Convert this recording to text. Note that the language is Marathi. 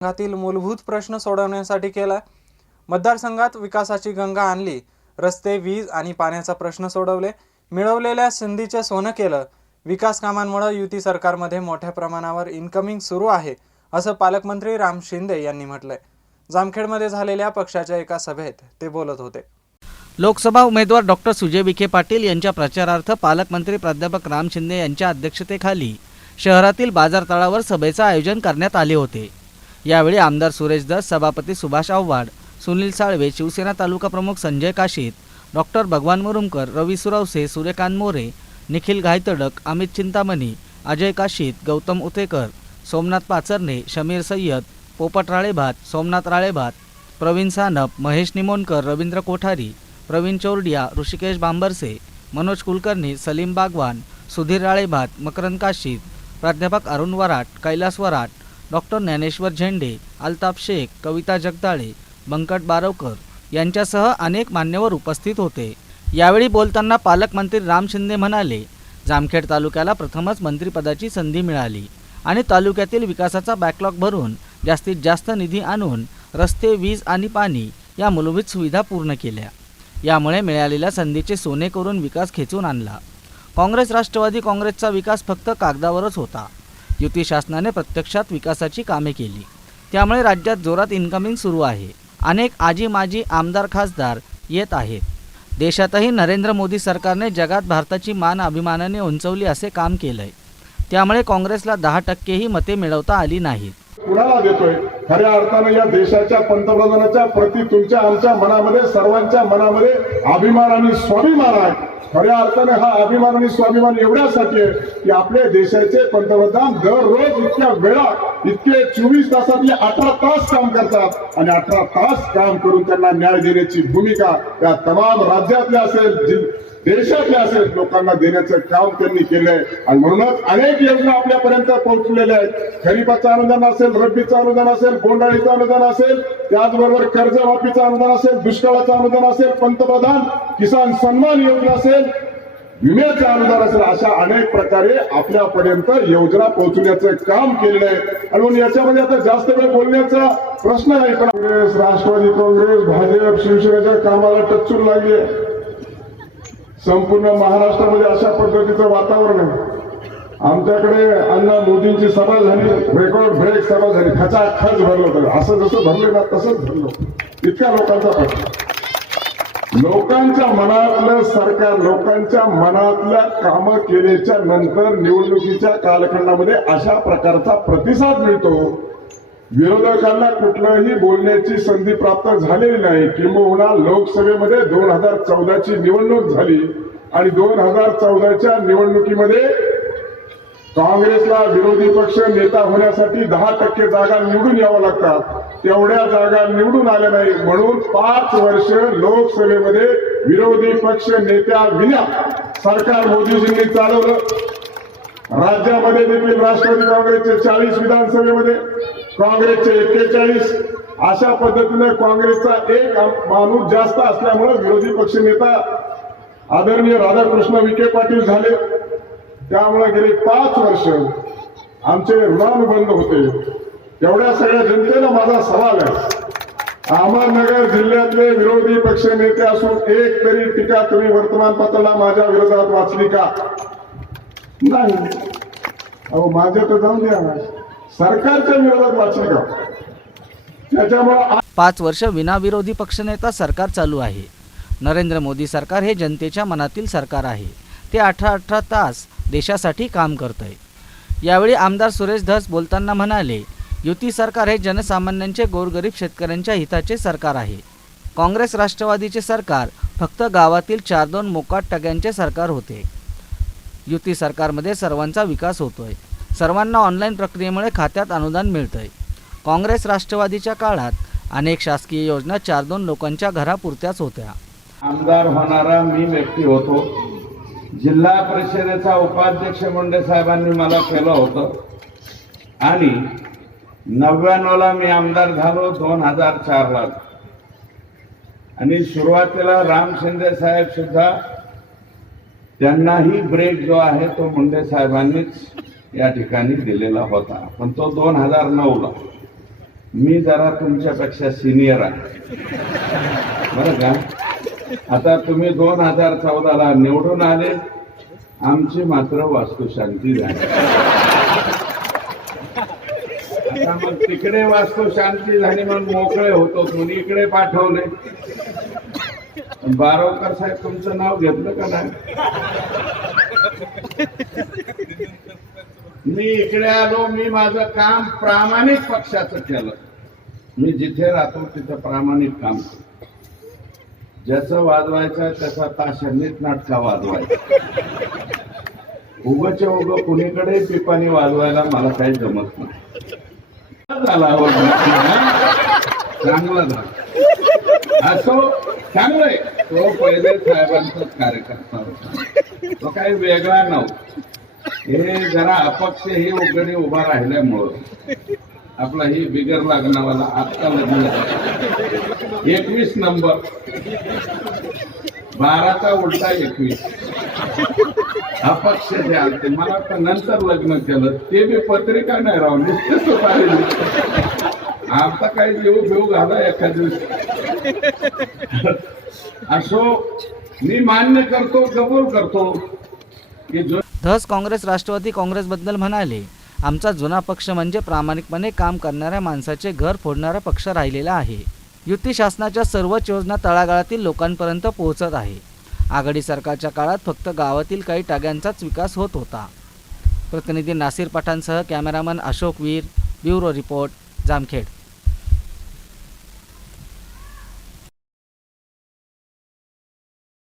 संघातील मूलभूत प्रश्न सोडवण्यासाठी केला. मतदारसंघात विकासाची गंगा आणली. रस्ते वीज आणि पाण्याचा प्रश्न सोडवले. मिळवलेल्या संधीचे सोनं केलं. विकास कामांमुळे युती सरकारमध्ये मोठ्या प्रमाणावर इन्कमिंग सुरू आहे असं पालकमंत्री राम शिंदे यांनी म्हटलंय. जामखेडमध्ये झालेल्या पक्षाच्या एका सभेत ते बोलत होते. लोकसभा उमेदवार डॉक्टर सुजय विखे पाटील यांच्या प्रचारार्थ पालकमंत्री प्राध्यापक राम शिंदे यांच्या अध्यक्षतेखाली शहरातील बाजारतळावर सभेचं आयोजन करण्यात आले होते. यावेळी आमदार सुरेश दस सभापती सुभाष आव्हाड सुनील साळवे शिवसेना तालुका प्रमुख संजय काशीत डॉक्टर भगवान मुरुमकर रवी सुरवसे सूर्यकांत मोरे निखिल गायतडक अमित चिंतामणी अजय काशीत गौतम उतेकर सोमनाथ पाचरणे शमीर सय्यद पोपट राळेभात सोमनाथ राळेभात प्रवीण सानप महेश निमोणकर रवींद्र कोठारी प्रवीण चोरडिया ऋषिकेश बांबरसे मनोज कुलकर्णी सलीम बागवान सुधीर राळेभात मकरंद काशीत प्राध्यापक अरुण वराट कैलास वराट डॉक्टर ज्ञानेश्वर झेंडे अल्ताफ शेख कविता जगदाळे बंकट बारवकर यांच्यासह अनेक मान्यवर उपस्थित होते. यावेळी बोलताना पालकमंत्री राम शिंदे म्हणाले जामखेड तालुक्याला प्रथमच मंत्रिपदाची संधी मिळाली आणि तालुक्यातील विकासाचा बॅकलॉग भरून जास्तीत जास्त निधी आणून रस्ते वीज आणि पाणी या मूलभूत सुविधा पूर्ण केल्या. यामुळे मिळालेल्या संधीचे सोने करून विकास खेचून आणला. काँग्रेस राष्ट्रवादी काँग्रेसचा विकास फक्त कागदावरच होता. युती शासनाने प्रत्यक्षात विकासाची कामे केली. त्यामुळे राज्यात जोरात इन्कमिंग सुरू आहे. अनेक आजी माजी आमदार खासदार येत आहेत. देशातही नरेंद्र मोदी सरकारने जगात भारताची मान अभिमानाने उंचवली असे काम केलंय. त्यामुळे काँग्रेसला दहा टक्केही मते मिळवता आली नाहीत. कुणाला देतोय? खऱ्या अर्थानं या देशाच्या पंतप्रधानाच्या प्रति तुमच्या आमच्या मनामध्ये सर्वांच्या मनामध्ये अभिमान आणि स्वाभिमान आहे. खऱ्या अर्थाने हा अभिमान आणि स्वाभिमान एवढ्यासाठी आहे की आपल्या देशाचे पंतप्रधान दररोज इतक्या वेळा इतके चोवीस तासातले अठरा तास काम करतात आणि अठरा तास काम करून त्यांना न्याय देण्याची भूमिका या तमाम राज्यातल्या असेल देशातल्या असेल लोकांना देण्याचं काम त्यांनी केलंय. आणि म्हणूनच अनेक योजना आपल्यापर्यंत पोहोचलेल्या आहेत. खरीपाचं अनुदान असेल रब्बीचं अनुदान असेल बोंडाळीचं अनुदान असेल त्याचबरोबर कर्जमाफीचं अनुदान असेल दुष्काळाचं अनुदान असेल पंतप्रधान किसान सन्मान योजना असेल विम्याचं अनुदान असेल अशा अनेक प्रकारे आपल्यापर्यंत योजना पोहोचण्याचं काम केलेलं आहे. आणि म्हणून याच्यामध्ये आता जास्त वेळ बोलण्याचा प्रश्न नाही पण काँग्रेस राष्ट्रवादी काँग्रेस भाजप शिवसेनेच्या कामाला टच्चून लागली आहे. संपूर्ण महाराष्ट्रामध्ये अशा पद्धतीचं वातावरण आहे. आमच्याकडे अण्णा मोदींची सभा झाली रेकॉर्ड ब्रेक सभा झाली खचा खच भरलं होतं. असं जसं भरलं ना तसंच भरलं इतक्या लोकांचा प्रश्न. लोकांच्या मनातलं सरकार लोकांच्या मनातल्या कामं केल्याच्यानंतर निवडणुकीच्या कालखंडामध्ये अशा प्रकारचा प्रतिसाद मिळतो. विरोधकांना कुठलंही बोलण्याची संधी प्राप्त झालेली नाही. किंबहुना लोकसभेमध्ये दोन हजार चौदाची निवडणूक झाली आणि दोन हजार चौदाच्या निवडणुकीमध्ये काँग्रेसला विरोधी पक्ष नेता होण्यासाठी दहा टक्के जागा निवडून यावं लागतात. तेवढ्या जागा निवडून आल्या नाही. म्हणून पाच वर्ष लोकसभेमध्ये विरोधी पक्ष नेत्या विना सरकार मोदीजींनी चालवलं. राज्यामध्ये देखील राष्ट्रवादी काँग्रेसचे चाळीस विधानसभेमध्ये काँग्रेसचे एक्केचाळीस. अशा पद्धतीने काँग्रेसचा एक माणूस जास्त असल्यामुळे विरोधी पक्ष नेता आदरणीय राधाकृष्ण विखे पाटील झाले. त्यामुळे गेले पाच वर्ष आमचे ऋणानुबंध होते. एवढ्या सगळ्या जनतेला माझा सवाल आहे. अहमदनगर जिल्ह्यातले विरोधी पक्ष नेते असून एक तरी टीका तुम्ही वर्तमानपत्राला माझ्या विरोधात वाचली का? नाही. अहो माझ्या तर जाऊन द्या ना. सरकारच्या विरोधात वाचली का त्याच्यामुळं पाच वर्ष विनाविरोधी पक्षनेता सरकार चालू आहे. नरेंद्र मोदी सरकार हे जनतेच्या मनातील सरकार आहे. ते अठरा अठरा तास देशासाठी काम करत आहे यावेळी आमदार सुरेश धस बोलताना म्हणाले युती सरकार हे जनसामान्यांचे गोरगरीब शेतकऱ्यांच्या हिताचे सरकार आहे. काँग्रेस राष्ट्रवादीचे सरकार फक्त गावातील चार दोन मोकाट टग्यांचे सरकार होते. युती सरकारमध्ये सर्वांचा विकास होतोय. सर्वांना ऑनलाईन प्रक्रियेमुळे खात्यात अनुदान मिळतंय. काँग्रेस राष्ट्रवादीच्या काळात अनेक शासकीय योजना चार दोन लोकांच्या घरापुरत्याच होत्या. आमदार होणारा मी व्यक्ती होतो. जिल्हा परिषदेचा उपाध्यक्ष मुंडे साहेबांनी मला केलं होतं. आणि नव्याण्णवला मी आमदार झालो दोन हजार चारला. आणि सुरुवातीला राम शिंदे साहेब सुद्धा त्यांनाही ब्रेक जो आहे तो मुंडे साहेबांनीच या ठिकाणी दिलेला होता. पण तो दोन हजार नऊला. मी जरा तुमच्यापेक्षा सिनियर आहे. बरं का? आता तुम्ही दोन हजार चौदाला निवडून आले आमची मात्र वास्तुशांती झाली. आता मग तिकडे वास्तुशांती झाली म्हणून मोकळे होतो तुम्ही इकडे पाठवले. बारावकर साहेब तुमचं नाव घेतलं का नाही? मी इकडे आलो मी माझं काम प्रामाणिक पक्षाचं केलं. मी जिथे राहतो तिथं प्रामाणिक काम करतो. ज्याचं वाजवायचं त्याचा ताशांनीच नाटका वाजवायचा. उगच्या उग कुणीकडे पिपाणी वाजवायला मला काही जमत नाही. झाला आवाज चांगला झाला. असो चांगलंय तो पहिले साहेबांचाच कार्यकर्ता होता. तो काही वेगळा नव्हता. हे जरा अपक्ष हे उघडे उभा राहिल्यामुळं आपला हे बिगर लागणावाला आत्ता लग्न झालं. एकवीस नंबर. बाराचा उलटा एकवीस. अपक्ष जे आलते मला तर नंतर लग्न केलं ते बी पत्रिका नाही राहून नुसतेच होता आता काही देऊ घेऊ घाला एखाद्या दिवशी असो मी मान्य करतो कबूल करतो की जो धस काँग्रेस राष्ट्रवादी काँग्रेसबद्दल म्हणाले आमचा जुना पक्ष म्हणजे प्रामाणिकपणे काम करणाऱ्या माणसाचे घर फोडणारा पक्ष राहिलेला आहे. युती शासनाच्या सर्वच योजना तळागाळातील लोकांपर्यंत पोहोचत आहे. आघाडी सरकारच्या काळात फक्त गावातील काही टाग्यांचाच विकास होत होता. प्रतिनिधी Nasir पठाणसह cameraman Ashok Veer bureau report Jamkhed.